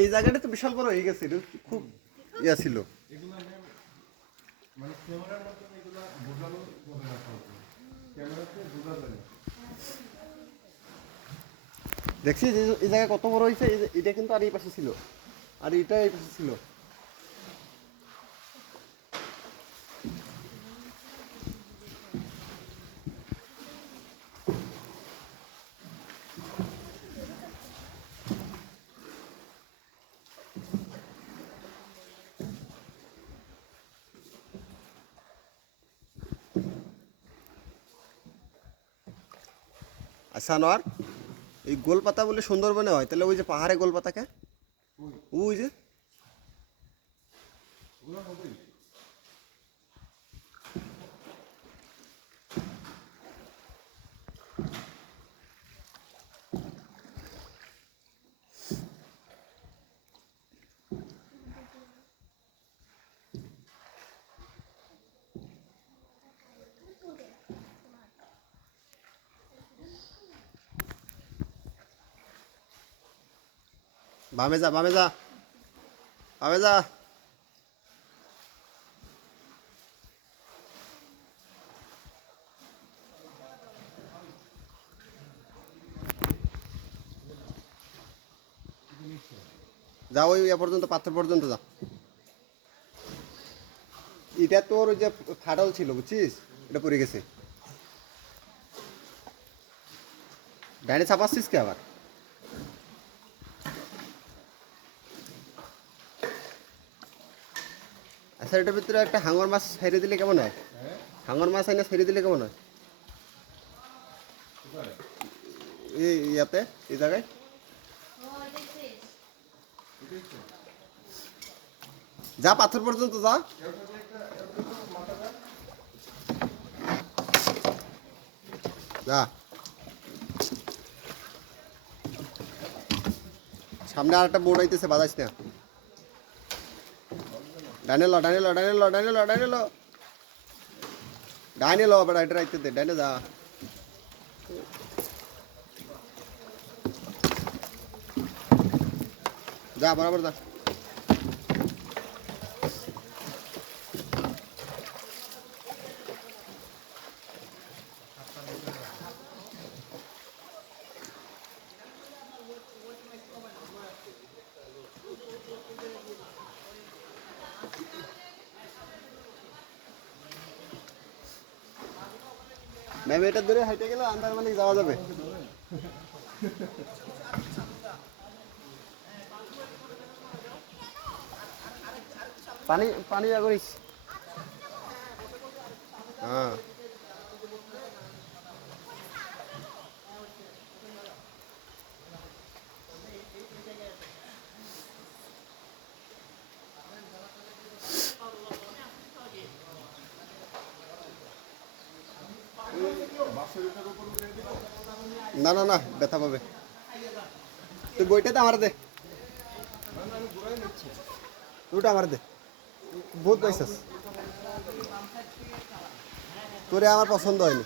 এই জায়গাটা তো বিশাল বড় হয়ে গেছে খুব ইয়া ছিল। দেখছি এই জায়গা কত বড় হয়েছে এটা কিন্তু আর এই পাশে ছিল। আর এটা এই পাশে ছিল। আচ্ছা নর এই গোলপাতা বলে সুন্দরবনে হয় তাহলে ওই যে পাহাড়ে গোলপাতাকে? ওই। যে? বামে যা বামে যা বামে যা যা ওই ইয়ে পর্যন্ত, পাথর পর্যন্ত যা এটা তোর যে ফাটল ছিল, বুঝছিস? এটা পড়ে গেছে। ডাইনে ছাপাচ্ছিস কি আবার? আচ্ছা এটার ভিতরে একটা হাঙর মাছ ছেড়ে দিলে কেমন হয়? হাঙর মাছ এনে ছেড়ে দিলে কেমন হয়? ইয়াতে, এই জায়গায়? যা, পাথর পর্যন্ত যা। যা। সামনে আর একটা বোর্ড আইতেছে বাজাইস না ডাইনে ল ডাইনে ল ডাইনে ল ডাইনে ল ডাইনে ল ডাইনে ল বেড়া এটা আইতে দে ডাইনে যা যা বরাবর যা ম্যাম এটা ধরে হাইটে গেলে আন্দার মানে যাওয়া যাবে। পানি পানি যা করিস। হ্যাঁ। না না না, ব্যথা পাবে। তুই বইটাতে আমার দে। ওটা আমার দে। বহুত পাইছিস তোরে আমার পছন্দ হয়নি।